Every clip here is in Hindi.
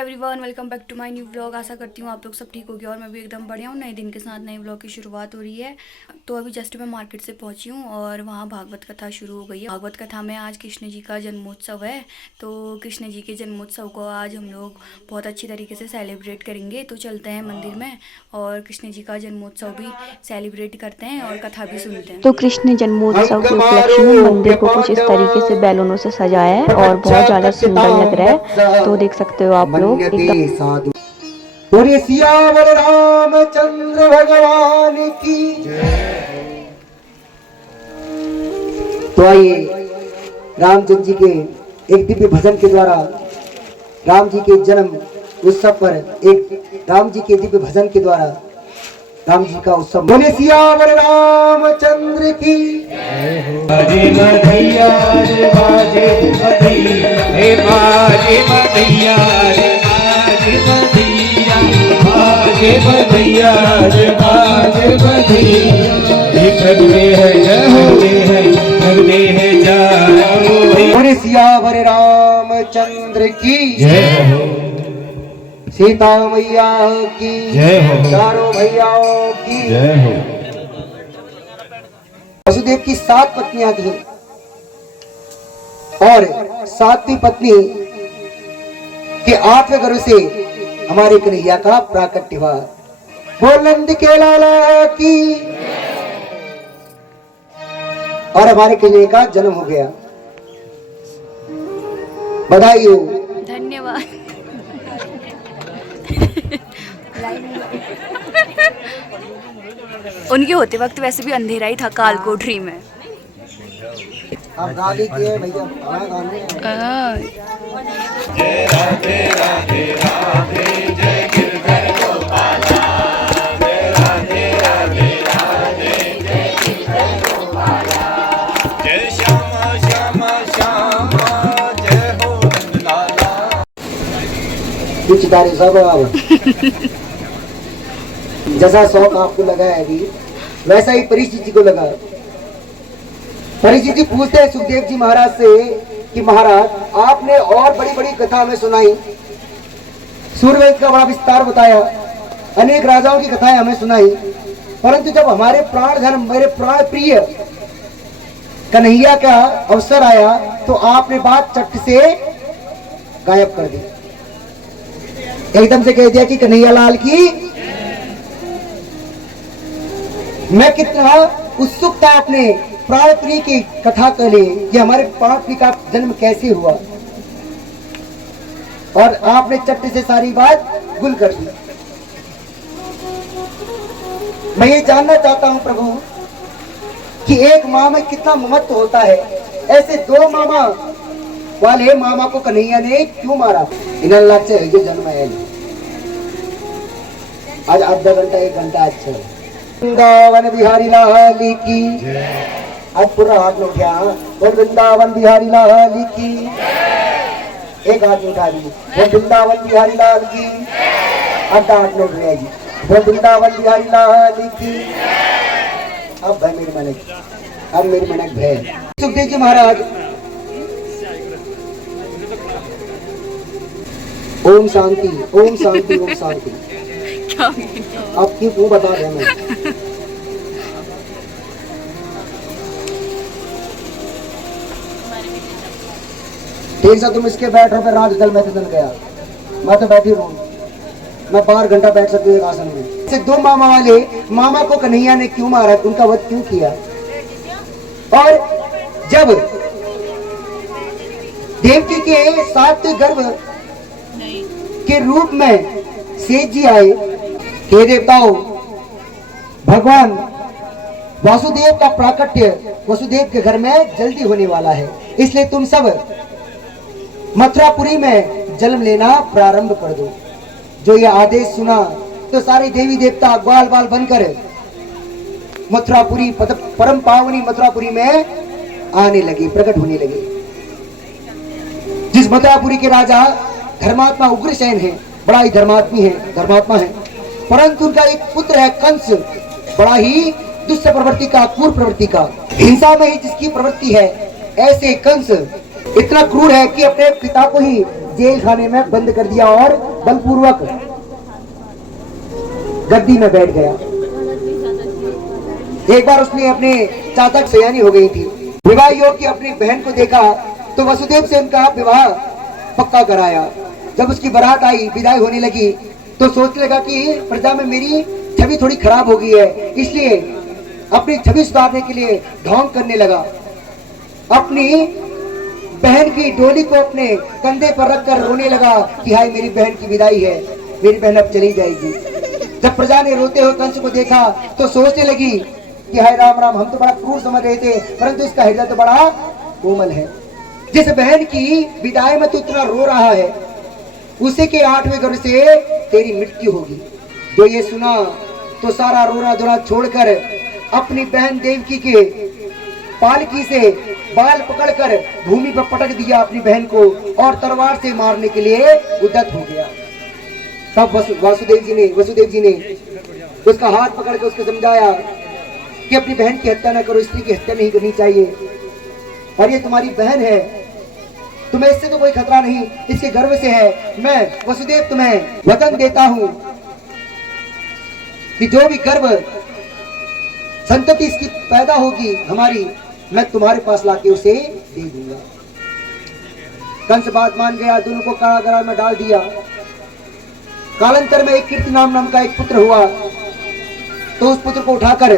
Everyone, welcome back to my new vlog. आशा करती हूँ आप लोग सब ठीक होगी और मैं भी एकदम बढ़िया हूँ। नए दिन के साथ नए व्लॉग की शुरुआत हो रही है। तो अभी जस्ट मैं मार्केट से पहुँची हूँ और वहाँ भागवत कथा शुरू हो गई है। भागवत कथा में आज कृष्ण जी का जन्मोत्सव है। तो कृष्ण जी के जन्मोत्सव को आज हम लोग बहुत अच्छी तरीके से सेलिब्रेट करेंगे। तो चलते हैं मंदिर में और कृष्ण जी का जन्मोत्सव भी सेलिब्रेट करते हैं और कथा भी सुनते हैं। तो कृष्ण जन्मोत्सव के उपलक्ष्य में मंदिर को कुछ इस तरीके से बैलूनों से सजाया है और बहुत ज़्यादा सुंदर लग रहा है। तो देख सकते हो आप लोग एकदम। बोलिए सियावर रामचंद्र भगवान की। तो आइए रामचंद्र जी के एक दिव्य भजन के द्वारा राम जी के जन्म उत्सव पर एक राम जी के दिव्य भजन के द्वारा राम जी का उत्सव। बोले सियावर रामचंद्र की। बाजे बधैया रे बाजे बधैया हे बाजे बधैया रे बाजे बधैया बाजे बधैया रे बाजे बधैया। ये करते हैं जय होते हैं करते हैं जय। बोले सियावर रामचंद्र की जय हो। सीता मैया की जय हो। चारों भैयाओं की जय हो। वसुदेव की 7 पत्नियां थी और 7वीं पत्नी के 8वें गर्भ से हमारे कन्हैया का प्राकट्य हुआ। बोल नंद के लाला की। और हमारे कन्हैया का जन्म हो गया। बधाई हो। धन्यवाद। उनके होते वक्त वैसे भी अंधेरा ही था काल कोठरी में। आप गा लीजिए भैया, हमारा गाना है। जय राधे राधे राधे जय गिरधर गोपाला। जय राधे राधे राधे जय गिरधर गोपाला। जय श्यामा श्यामा श्यामा जय हो नंदलाला। कुछ तारे सब अब जैसा शौक आपको लगा है अभी वैसा ही परीक्षित जी को लगा। परीक्षित जी पूछते हैं सुखदेव जी महाराज से कि महाराज आपने और बड़ी बड़ी कथा हमें सुनाई, सूर्यवंश का बड़ा विस्तार बताया, अनेक राजाओं की कथाएं हमें सुनाई, परंतु जब हमारे प्राण धर्म मेरे प्राण प्रिय कन्हैया का अवसर आया तो आपने बात चट से गायब कर दी। एकदम से कह दिया कि कन्हैया लाल की। मैं कितना उत्सुक था अपने प्राण प्रिय की कथा के लिए कि हमारे प्राण प्रिय का जन्म कैसे हुआ, और आपने चट्ट से सारी बात गुल कर दी। मैं ये जानना चाहता हूं प्रभु कि एक माँ में कितना महत्व होता है। ऐसे 2 मामा वाले मामा को कन्हैया ने क्यों मारा? इन लाख से ये जन्म है आज आधा घंटा 1 घंटा अच्छा है। वृंदावन बिहारी लाल की। आज पूरा हाथ में उठा और वृंदावन बिहारी लाल की। एक हाथ में उठा दी वो वृंदावन बिहारी लाल की। आधा हाथ में उठ जाएगी वो वृंदावन बिहारी लाल की। अब भाई मेरी मनक, अब मेरी मनक भय। सुखदेव जी महाराज ओम शांति ओम शांति ओम शांति। आप क्यों बता रहे हैं? मैं ठीक से तुम इसके बैठो पे रात जल मैं तो गया। मैं तो बैठी रहूं, मैं 12 घंटा बैठ सकती हूँ एक आसन में। ऐसे 2 मामा वाले मामा को कन्हैया ने क्यों मारा, उनका वध क्यों किया? और जब देवकी के 7वें गर्भ के रूप में सेठ जी आए, हे देवताओं, भगवान वासुदेव का प्राकट्य वसुदेव के घर में जल्दी होने वाला है, इसलिए तुम सब मथुरापुरी में जन्म लेना प्रारंभ कर दो। जो ये आदेश सुना तो सारे देवी देवता ग्वाल बाल बनकर मथुरापुरी परम पावनी मथुरापुरी में आने लगे, प्रकट होने लगे। जिस मथुरापुरी के राजा धर्मात्मा उग्रसेन है, बड़ा ही धर्मात्मा है, परंतु उनका एक पुत्र है कंस, बड़ा ही दुष्ट प्रवृत्ति का, क्रूर प्रवृत्ति का, हिंसा में ही जिसकी प्रवृत्ति है। ऐसे कंस इतना क्रूर है कि अपने पिता को ही जेल खाने में बंद कर दिया और बलपूर्वक गद्दी में बैठ गया। एक बार उसने अपने चाचा की सयानी हो गई थी, विवाह योग की अपनी बहन को देखा तो वसुदेव से उनका विवाह पक्का कराया। जब उसकी बारात आई, विदाई होने लगी, तो सोचने लगा कि प्रजा में मेरी छवि थोड़ी खराब हो गई है, इसलिए अपनी छवि सुधारने के लिए ढोंग करने लगा। अपनी बहन की डोली को अपने कंधे पर रखकर रोने लगा कि हाय मेरी बहन की विदाई है, मेरी बहन अब चली जाएगी। जब प्रजा ने रोते हुए कंस को देखा तो सोचने लगी कि हाय राम राम, हम तो बड़ा क्रूर समझ रहे थे, परंतु इसका हृदय तो बड़ा कोमल है। जिस बहन की विदाई में तू इतना रो रहा है, उसी के 8वें गर्भ से तेरी मृत्यु होगी। जो ये सुना तो सारा रोना धोना छोड़कर अपनी बहन देवकी के पालकी से बाल पकड़कर भूमि पर पटक दिया अपनी बहन को और तलवार से मारने के लिए उद्यत हो गया। तब वसुदेव जी ने उसका हाथ पकड़ के उसको समझाया कि अपनी बहन की हत्या न करो, स्त्री की हत्या नहीं करनी चाहिए, और ये तुम्हारी बहन है, तुम्हें इससे तो कोई खतरा नहीं, इसके गर्भ से है। मैं वसुदेव तुम्हें वचन देता हूं कि जो भी गर्भ संतति इसकी पैदा होगी हमारी, मैं तुम्हारे पास लाके उसे दे दूंगा। कंस बात मान गया, दोनों को कारागार में डाल दिया। कालांतर में एक कीर्ति नाम का एक पुत्र हुआ, तो उस पुत्र को उठाकर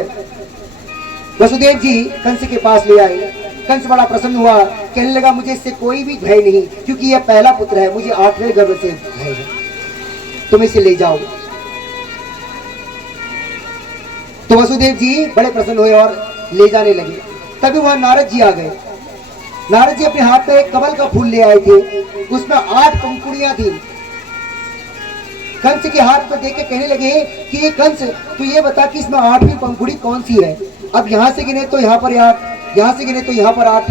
वसुदेव जी कंस के पास ले आए। कंस बड़ा प्रसन्न हुआ, कहने लगा मुझे इससे कोई भी भय नहीं, क्योंकि यह पहला पुत्र है, मुझे 8वें गर्भ से भय है, तुम इसे ले जाओ। तो वसुदेव जी बड़े प्रसन्न हुए और ले जाने लगे। तभी वहां नारद जी आ गए। नारद जी अपने हाथ में एक कमल का फूल ले आए थे, उसमें 8 पंखुड़ियां थी। कंस के हाथ में देख के कहने लगे कि कंस तू ये बता कि इसमें 8वीं पंखुड़ी कौन सी है। अब यहां से गिने तो यहां पर 8, यहां से गिने तो यहां पर 8।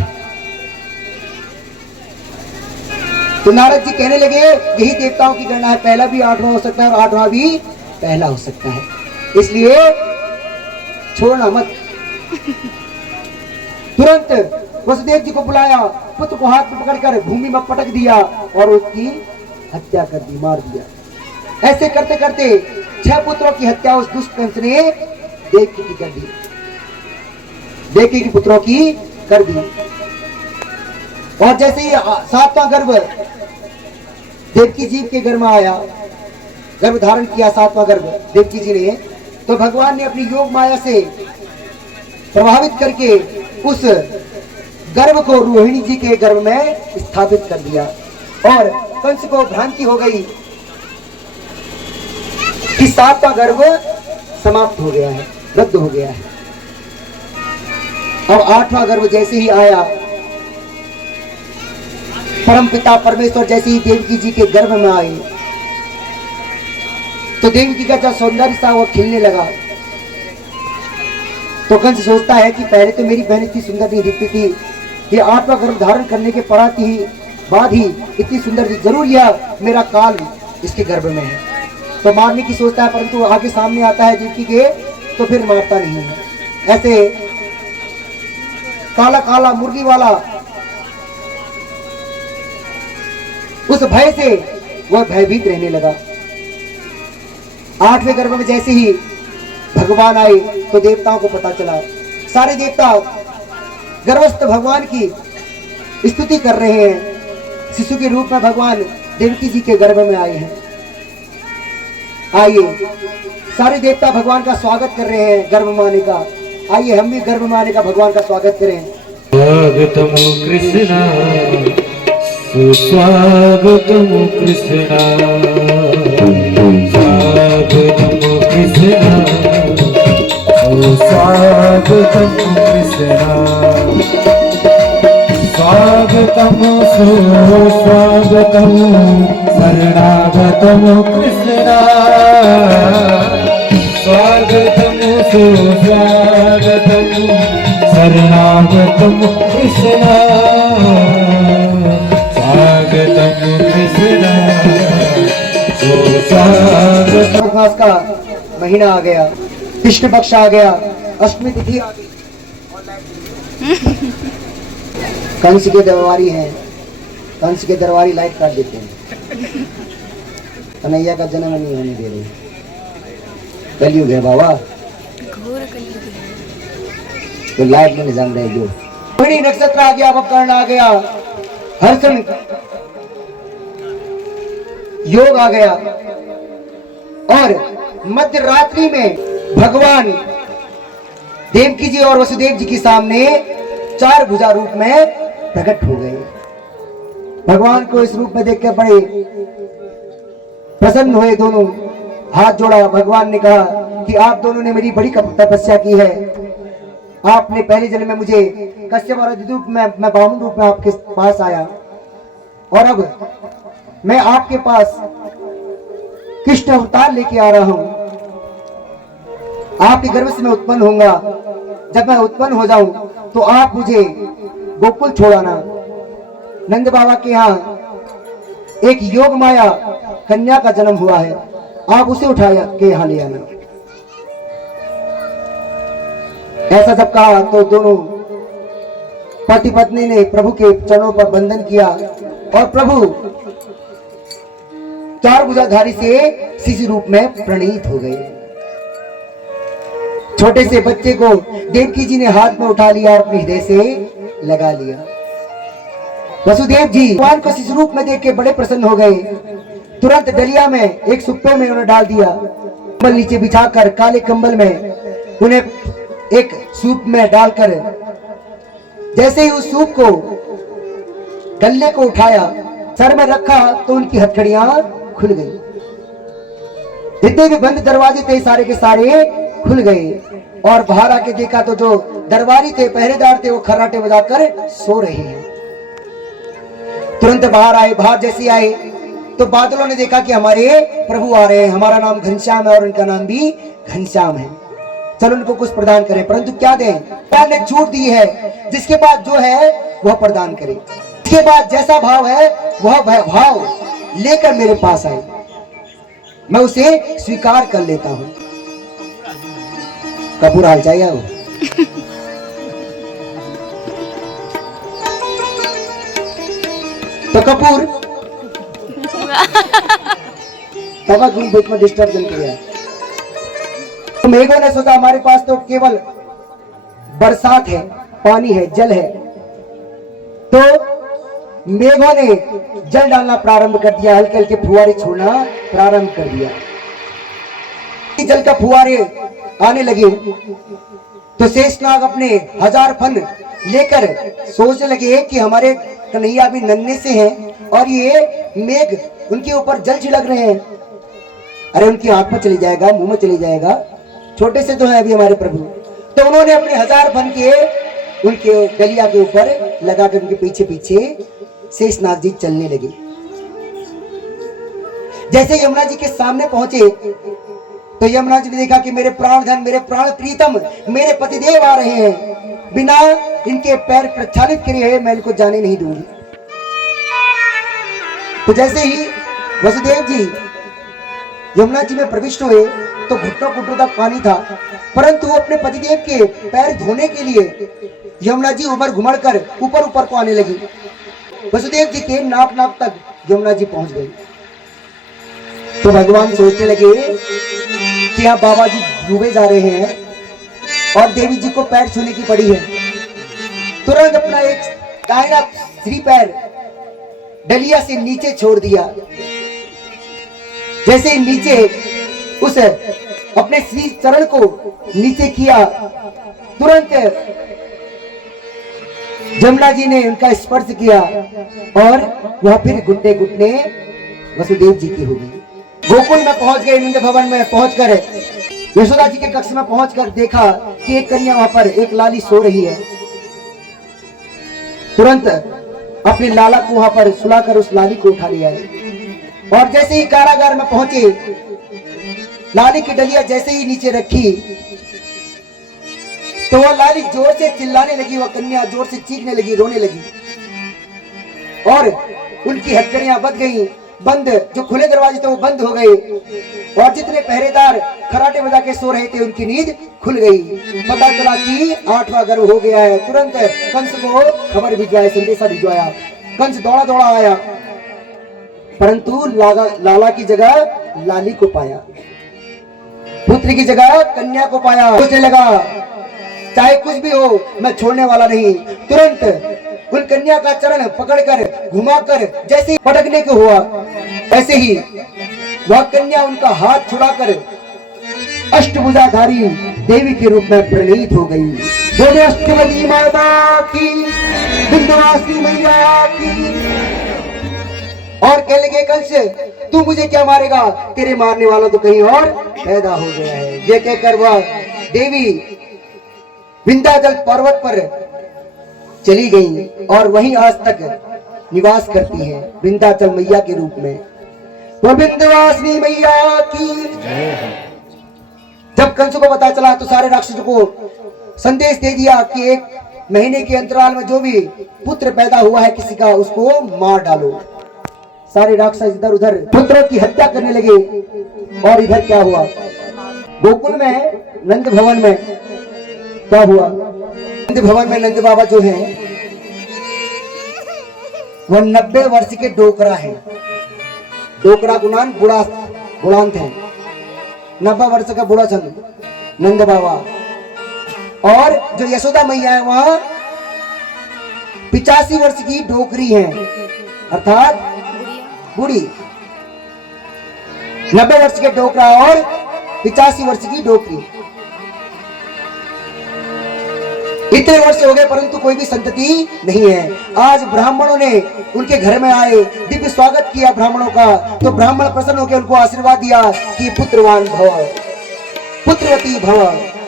तो नारद जी कहने लगे यही देवताओं की गणना है, पहला भी 8वां हो सकता है और 8वां भी पहला हो सकता है, इसलिए छोड़ना मत। तुरंत वसुदेव जी को बुलाया, पुत्र को हाथ में पकड़कर भूमि में पटक दिया और उसकी हत्या कर दी, मार दिया। ऐसे करते करते 6 पुत्रों की हत्या उस दुष्ट कंस ने देवकी की कर दी, देवकी की पुत्रों की कर दी। और जैसे ही 7वां गर्भ देवकी जी के गर्भ में आया, गर्भ धारण किया 7वां गर्भ देवकी जी ने, तो भगवान ने अपनी योग माया से प्रभावित करके उस गर्भ को रोहिणी जी के गर्भ में स्थापित कर दिया। और कंस को भ्रांति हो गई कि 7वां गर्भ समाप्त हो गया है, रद्द हो गया है। और 8वां गर्भ जैसे ही आया, परमपिता परमेश्वर जैसे ही देवकी जी के गर्भ में आए, तो देवकी का जो सौंदर्य था वो खिलने लगा। तो कंस सोचता है कि पहले तो मेरी बहन इतनी सुंदर नहीं दिखती थी, ये 8वां गर्भ धारण करने के बाद ही इतनी सुंदर थी, जरूर यह मेरा काल इसके गर्भ में है। तो मारने की सोचता है, परंतु आगे सामने आता है देवकी के, तो फिर मारता नहीं है। ऐसे काला काला मुर्गी वाला उस भय से वह भयभीत रहने लगा। 8वें गर्भ में जैसे ही भगवान आए तो देवताओं को पता चला, सारे देवता गर्भस्थ भगवान की स्तुति कर रहे हैं। शिशु के रूप में भगवान देवकी जी के गर्भ में आए हैं। आइए सारे देवता भगवान का स्वागत कर रहे हैं गर्भ में आने का। आइए हम भी गर्भ में आने का भगवान का स्वागत करें। स्वागतम कृष्णा सुस्वागतम कृष्णा, स्वागतम कृष्णा सुस्वागतम कृष्णा, स्वागतम सुस्वागतम शरणागतम कृष्णा, स्वागतम सुस्वागतम शरणागतम कृष्णा, स्वागतम कृष्णा सुस्वागतम। मास का महीना आ गया, कृष्ण पक्ष आ गया, अष्टमी तिथि आ गई। कंस के दरबारी हैं, कंस के दरबारी लाइट काट देते हैं। कन्हैया का जन्म नहीं होने दे रही। कलयुग है बाबा, घोर कलयुग है। तो लाइट में निजाम रहे जो रोहिणी नक्षत्र आ गया, अपकरण आ गया, हर्षण योग आ गया और मध्य रात्रि में भगवान देवकी जी और वसुदेव जी के सामने चार भुजा रूप में प्रकट हो गए। भगवान को इस रूप में देखकर बड़े प्रसन्न हुए, दोनों हाथ जोड़ा। भगवान ने कहा कि आप दोनों ने मेरी बड़ी तपस्या की है। आपने पहले जन्म में मुझे कश्यप और अदिति में, मैं बामन रूप में आपके पास आया और अब मैं आपके पास कृष्ण अवतार लेके आ रहा हूं। आपके गर्भ से मैं उत्पन्न होऊंगा। जब मैं उत्पन्न हो जाऊं तो आप मुझे गोकुल छोड़ाना। नंद बाबा के यहाँ एक योग माया कन्या का जन्म हुआ है, आप उसे उठाया के यहाँ ले आना। ऐसा जब कहा तो दोनों पति पत्नी ने प्रभु के चरणों पर बंधन किया और प्रभु चार भुजाधारी से शिशु रूप में प्रणीत हो गए। छोटे से बच्चे को देवकी जी ने हाथ में उठा लिया और अपने हृदय से लगा लिया। वसुदेव जी भगवान को शिशु रूप में देख के बड़े प्रसन्न हो गए। तुरंत डलिया में एक सुप्पे में उन्हें डाल दिया। कंबल नीचे बिछाकर काले कंबल में उन्हें एक सूप में डालकर जैसे ही उस सूप को गले को उठाया, सर में रखा तो उनकी हथकड़ियां खुल गई। जितने भी बंद दरवाजे थे सारे के सारे खुल गए और बाहर आके देखा तो जो दरबारी थे, पहरेदार थे, वो खर्राटे बजाकर सो रहे हैं। तुरंत बाहर आए। बाहर जैसे आए तो बादलों ने देखा कि हमारे प्रभु आ रहे हैं। हमारा नाम घनश्याम है और उनका नाम भी घनश्याम है, चलो उनको कुछ प्रदान करें। परंतु क्या दें? प्यार ने छूट दी है, जिसके पास जो है वह प्रदान करे। इसके बाद जैसा भाव है वह भाव लेकर मेरे पास आए, मैं उसे स्वीकार कर लेता हूं। कपूर हाल चाहिए वो तो कपूर तवा गुम बीच में डिस्टर्ब जल गया। तो मेघों ने सोचा हमारे पास तो केवल बरसात है, पानी है, जल है। तो मेघों ने जल डालना प्रारंभ कर दिया, हल्के हल्के फुहारे छोड़ना प्रारंभ कर दिया। जल का फुहारे आने लगे तो शेषनाग अपने 1000 फन लेकर सोचने लगे कि हमारे कन्हैया भी नन्हे से हैं और ये मेघ उनके ऊपर जल छिड़क रहे हैं। अरे उनकी आंख में चली जाएगा, मुंह में चली जाएगा, छोटे से तो है अभी हमारे प्रभु। तो उन्होंने अपने 1000 फन के उनके गलिया के ऊपर लगाकर उनके पीछे पीछे शेषनाग जी चलने लगे। जैसे यमुना जी के सामने पहुंचे तो यमुना जी ने देखा कि मेरे प्राण धन, मेरे प्राण प्रीतम, मेरे पतिदेव आ रहे हैं। बिना इनके पैर प्रक्षालित किए मैं इनको जाने नहीं दूंगी। तो जैसे ही वसुदेव जी यमुना जी में प्रविष्ट हुए तो घुटनों घुटनों तक पानी था, परंतु वो अपने पतिदेव के पैर धोने के लिए यमुना जी उमड़ घुमड़ कर ऊपर ऊपर को आने लगी। वसुदेव जी के नाक नाक तक यमुना जी पहुंच गई। तो भगवान सोचने लगे कि यहाँ बाबा जी डूबे जा रहे हैं और देवी जी को पैर छूने की पड़ी है। तुरंत अपना एक दाहिना श्री पैर डलिया से नीचे छोड़ दिया। जैसे ही नीचे उस अपने श्री चरण को नीचे किया, तुरंत यमुना जी ने उनका स्पर्श किया और वह फिर घुटने घुटने वसुदेव जी की हो गई। गोकुल में पहुंच गए। नंद भवन में पहुंचकर यशोदा जी के कक्ष में पहुंचकर देखा कि एक कन्या वहां पर एक लाली सो रही है। तुरंत अपने लाला को वहां पर सुलाकर उस लाली को उठा लिया और जैसे ही कारागार में पहुंचे, लाली की डलिया जैसे ही नीचे रखी तो वह लाली जोर से चिल्लाने लगी, वह कन्या जोर से चीखने लगी, रोने लगी और उनकी हथकड़ियां बंध गई। बंद जो खुले दरवाजे थे वो बंद हो गए और जितने पहरेदार खराटे बजा के सो रहे थे उनकी नींद खुल गई। पता चला कि 8वां गर्भ हो गया है। तुरंत कंस को खबर भिजवाया, संदेशा भिजवाया। कंस दौड़ा दौड़ा आया परंतु लाला की जगह लाली को पाया, पुत्र की जगह कन्या को पाया। सोचने लगा चाहे कुछ भी हो मैं छोड़ने वाला नहीं। तुरंत उन कन्या का चरण पकड़कर घुमाकर जैसे पटकने को हुआ, ऐसे ही वह कन्या उनका हाथ छुड़ाकर अष्टभुजाधारी देवी के रूप में प्रणीत हो गई। बोले अष्टवली माता की, विंध्यवासिनी मैया की। और कहने लगे कंस तू मुझे क्या मारेगा, तेरे मारने वाला तो कहीं और पैदा हो गया है। ये कहकर वह देवी विंध्याचल पर्वत पर चली गई और वहीं आज तक निवास करती है विंध्याचल मैया के रूप में। वो विंध्यवासिनी मैया की। जब कंस को पता चला तो सारे राक्षसों को संदेश दे दिया कि 1 महीने के अंतराल में जो भी पुत्र पैदा हुआ है किसी का, उसको मार डालो। सारे राक्षस इधर उधर पुत्रों की हत्या करने लगे। और इधर क्या हुआ, गोकुल में नंद भवन में क्या हुआ, नंद भवन में नंद बाबा जो है वह 90 वर्ष के डोकरा है। डोकरा गुणान बुढ़ांत है, 90 वर्ष का बूढ़ा सन नंद बाबा। और जो यशोदा मैया है वह 85 वर्ष की डोकरी है, अर्थात बूढ़ी। 90 वर्ष के डोकरा और 85 वर्ष की डोकरी। इतने वर्ष हो गए परंतु कोई भी संतति नहीं है। आज ब्राह्मणों ने उनके घर में आए, दिव्य स्वागत किया ब्राह्मणों का। तो ब्राह्मण प्रसन्न होकर उनको आशीर्वाद दिया कि पुत्रवान भव, पुत्रवती भव।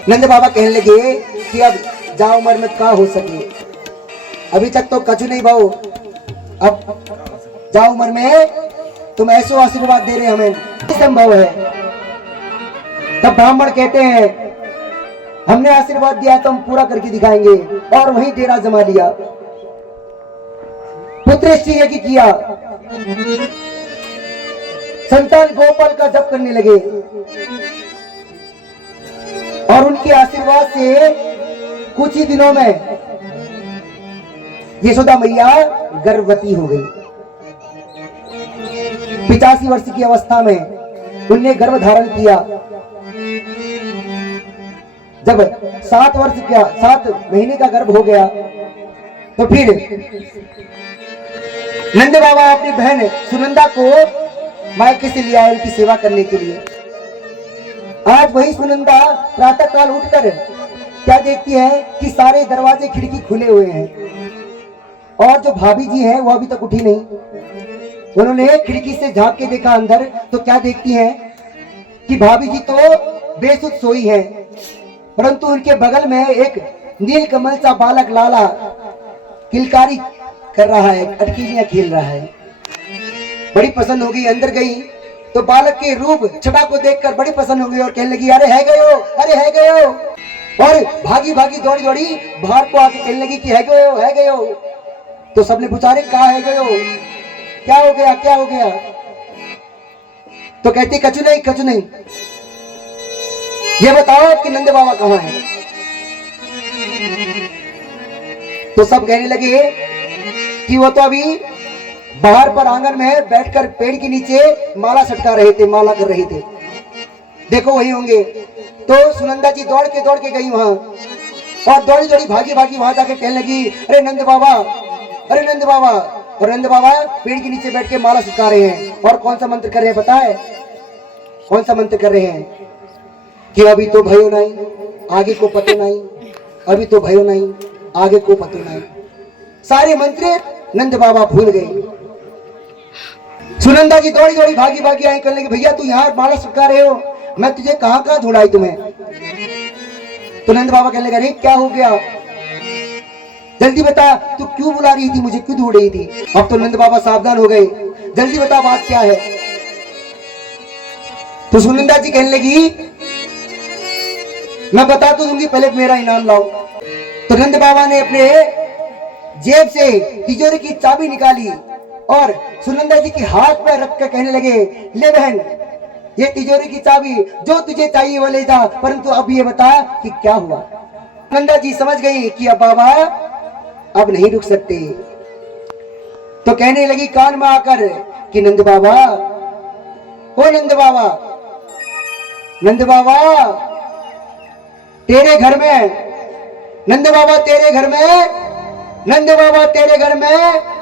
नंद बाबा कहने लगे कि अब जाओ उम्र में क्या हो सके, अभी तक तो कछु नहीं भाव, अब जाओ उम्र में तुम ऐसो आशीर्वाद दे रहे हमें, संभव है। तब ब्राह्मण कहते हैं हमने आशीर्वाद दिया तो हम पूरा करके दिखाएंगे। और वहीं डेरा जमा लिया, पुत्र की किया, संतान गोपाल का जप करने लगे। और उनके आशीर्वाद से कुछ ही दिनों में यशोदा मैया गर्भवती हो गई। 85 वर्ष की अवस्था में उनने गर्भ धारण किया। जब 7 महीने का गर्भ हो गया तो फिर नंद बाबा अपनी बहन सुनंदा को मायके से ले आए उनकी सेवा करने के लिए। आज वही सुनंदा प्रातः काल उठकर क्या देखती है कि सारे दरवाजे खिड़की खुले हुए हैं और जो भाभी जी हैं वो अभी तक उठी नहीं। उन्होंने खिड़की से झांक के देखा अंदर तो क्या देखती हैं कि भाभी जी तो बेसुध सोई है, परंतु उनके बगल में एक नील कमल सा बालक लाला किलकारी कर रहा है, अटकीलियां खेल रहा है। बड़ी पसंद हो गई, अंदर गई तो बालक के रूप छटा को देखकर बड़ी पसंद हो गई और कहने लगी अरे है गयो, अरे है गयो। और भागी भागी दौड़ी दौड़ी बाहर को आके कहने लगी कि है गयो, है गयो। तो सबने पूछा अरे कहाँ है गयो, क्या हो गया, क्या हो गया। तो कहती कछु नहीं, कछु नहीं, ये बताओ कि नंद बाबा कहाँ है। तो सब कहने लगे कि वो तो अभी बाहर पर आंगन में बैठकर पेड़ के नीचे माला सटका रहे थे, माला कर रहे थे, देखो वही होंगे। तो सुनंदा जी दौड़ के गई वहां और दौड़ी दौड़ी भागी भागी वहां जाके कहने लगी अरे नंद बाबा, अरे नंद बाबा। और नंद बाबा पेड़ के नीचे बैठ के माला सटका रहे हैं और कौन सा मंत्र कर रहे हैं पता है, कौन सा मंत्र कर रहे हैं कि अभी तो भयो नहीं, आगे को पतो नहीं, अभी तो भयो नहीं, आगे को पतो नहीं। सारे मंत्र नंद बाबा भूल गए। सुनंदा जी दौड़ी दौड़ी भागी भागी आई, कहने लगी भैया तू यहाँ माला सटका रहे हो, मैं तुझे कहाँ कहाँ ढूंढाई तुम्हें। तो नंद बाबा कहने लगे अरे क्या हो गया, जल्दी बता तू क्यों बुला रही थी मुझे, क्यों ढूंढ रही थी। अब तो नंद बाबा सावधान हो गए, जल्दी बता बात क्या है। तो सुनंदा जी कहने लगी मैं बता तो दूंगी, पहले मेरा इनाम लाओ। तो नंद बाबा ने अपने जेब से तिजोरी की चाबी निकाली और सुनंदा जी के हाथ पर रख कर कहने लगे ले बहन ये तिजोरी की चाबी, जो तुझे चाहिए वो ले जा, परंतु अब ये बता कि क्या हुआ। सुनंदा जी समझ गई कि अब बाबा अब नहीं रुक सकते। तो कहने लगी कान में आकर कि नंद बाबा, ओ नंद बाबा, नंद बाबा तेरे घर में, नंद बाबा तेरे घर में, नंद बाबा तेरे घर में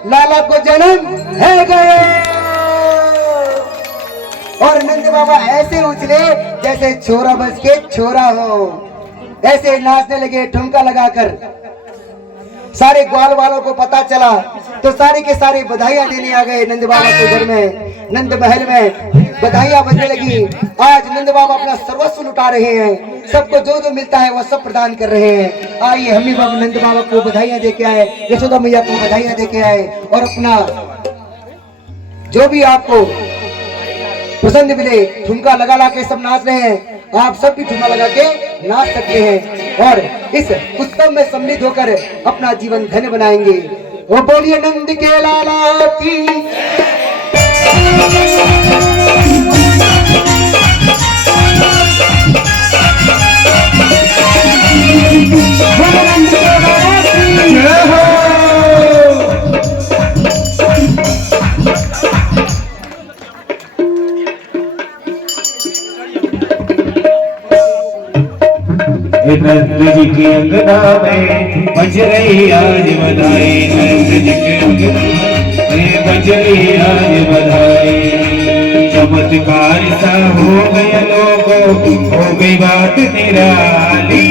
लाला को जन्म है गए। और नंद बाबा ऐसे उछले जैसे छोरा बच के छोरा हो, ऐसे नाचने लगे ठुमका लगाकर। सारे ग्वाल वालों को पता चला तो सारे के सारे बधाइयां देने आ गए नंद बाबा के घर में, नंद महल में बधाइयां बजने लगी। आज नंद बाबा अपना सर्वस्व लुटा रहे हैं, सबको जो जो मिलता है वह सब प्रदान कर रहे हैं। आइए हम भी नंद बाबा को बधाइयां दे के आए, यशोदा मैया को बधाइयां दे के आए, और अपना जो भी आपको पसंद मिले ठुमका लगा ला के सब नाच रहे हैं। आप सब भी ठुमका लगा के नाच सकते हैं और इस उत्सव में सम्मिलित होकर अपना जीवन धन्य बनाएंगे। वो बोलिए नंद के लाला की। नंद जी के अंगना में बज रही आज बधाई, नंद जी के अंगना में बज रही आज बधाई। चमत्कार सा हो गया लोगों, हो गई बात निराली।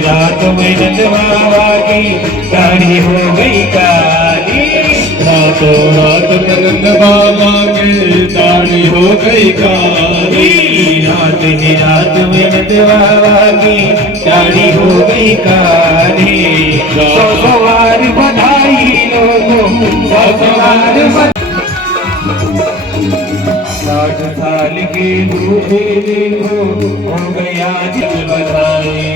रात में नंद बाबा की दाढ़ी हो गई काली, रातों रात नंद बाबा की दाढ़ी हो गई काली। रात ही रात में नंद बाबा की दाढ़ी हो गई काली। सौ बार बधाई लोगों, सौ बार 60 साल के बूढ़े देखो हो गया जिस बधाई।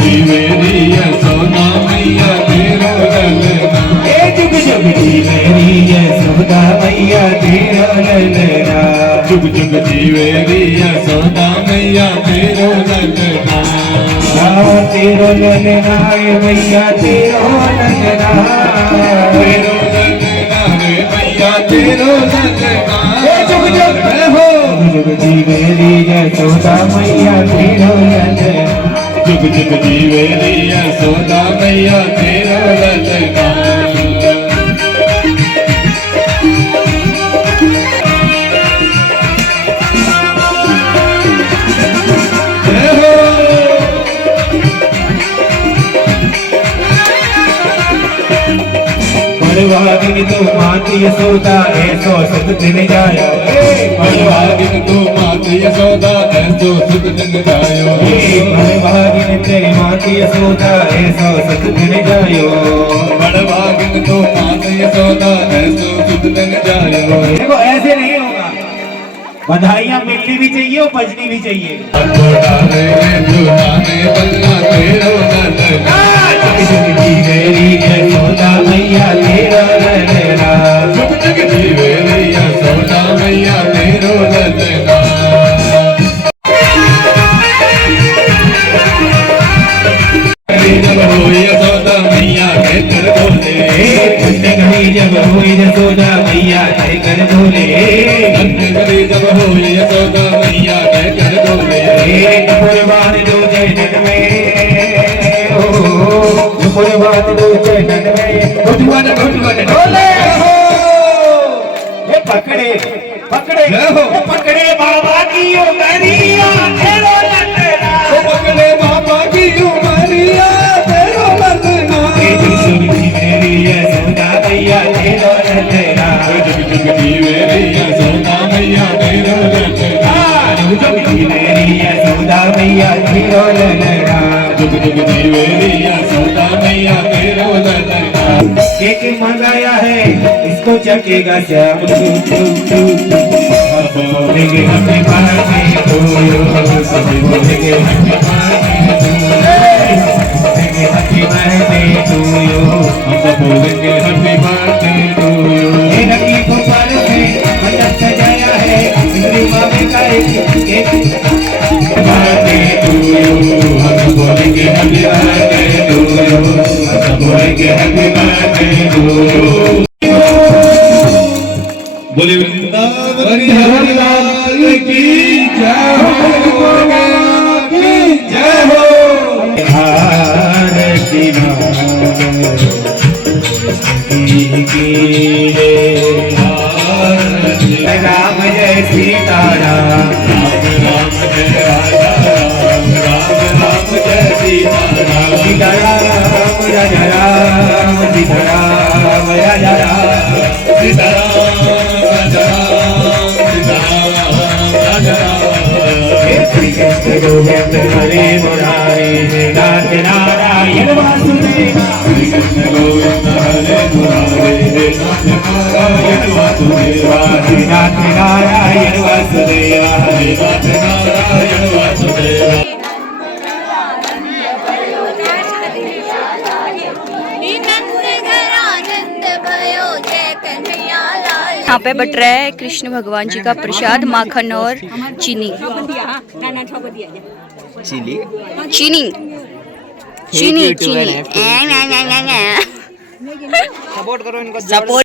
जी मेरी यशोदा मैया तेरा ललना, जुग जुग जी मेरी यशोदा मैया तेरा ललना। जुग जुग जी मेरी यशोदा मैया तेरा ललना। तेरो ललना मैया तेरो ललना, तेरो ललना रे मैया तेरो ललना। जुग जुग हो जुग जी मेरी यशोदा मैया तेरो ललना। जुग जुग जी मेरी यशोदा मैया तेरा ललना। बड़वागिन तो माती यशोदा ऐसो सुख दिन जायो। बड़वागिन तो माती यशोदा ऐसो सुख दिन जायो। बड़वागिन तेरी माती यशोदा ऐसो सुख दिन जायो। बड़वागिन तो माती यशोदा ऐसो सुख दिन जायो। देखो ऐसे नहीं होगा, बधाइयाँ मिलनी भी चाहिए और बजनी भी चाहिए। मेरी यशोदा मैया तेरा ललना। जुग जुग जी मेरी यशोदा मैया तेरा ललना। जब हो यशोदा मैया के कर बोले, जब हो यशोदा मैया के कर बोले। जब हो यशोदा मैया के कर बोले। कुर्बान दो जैनन में, कुर्बान दो जैनन में, घुटवन घुटवन डोले हो। ये पकड़े पकड़े पकड़े बाबा की उमरिया तेरो ललना। पकड़े बाबा की उमरिया तेरो ललना। मेरी यशोदा मैया तेरो ललना। जुग जुग जी मेरी यशोदा मैया तेरो ललना। जुग जी मेरी यशोदा मैया तेरो ललना। जुग जुग जी मेरी यशोदा मैया तेरो ललना। केक मंगाया है इसको चखेगा श्याम। बोलेंगे हैप्पी बर्थडे टू यू सभी बोलेंगे happy birthday to you happy birthday to you हम सब बोलेंगे हैप्पी बर्थडे टू यू ये लकी गोपाल से मंडप सजाया है इंद्री मामे का एक बर्थडे टू यू हम सब बोलेंगे हैप्पी बर्थडे टू यू हम सब बोलेंगे हैप्पी बर्थडे टू यू बोले वृंदावन बिहारी लाल की जय हो की जय हो भारती राम जय सीता राम राम राम जय राजा राम राम राम जय सीता राम सीता राम राजा राम सीता राम राजा राम सीता राम कृष्ण गोविंद हरे मुरारी नाथ नारायण वासुदेव कृष्ण गोविंद हरे मुरारी नाथ नारायण वासुदेव नाथ नारायण वासुदेव हरे नाथ नारायण वासुदेव यहाँ पे बट रहा है कृष्ण भगवान जी का प्रसाद माखन और चीनी चीनी चीनी चीनी सपोर्ट करो इनको।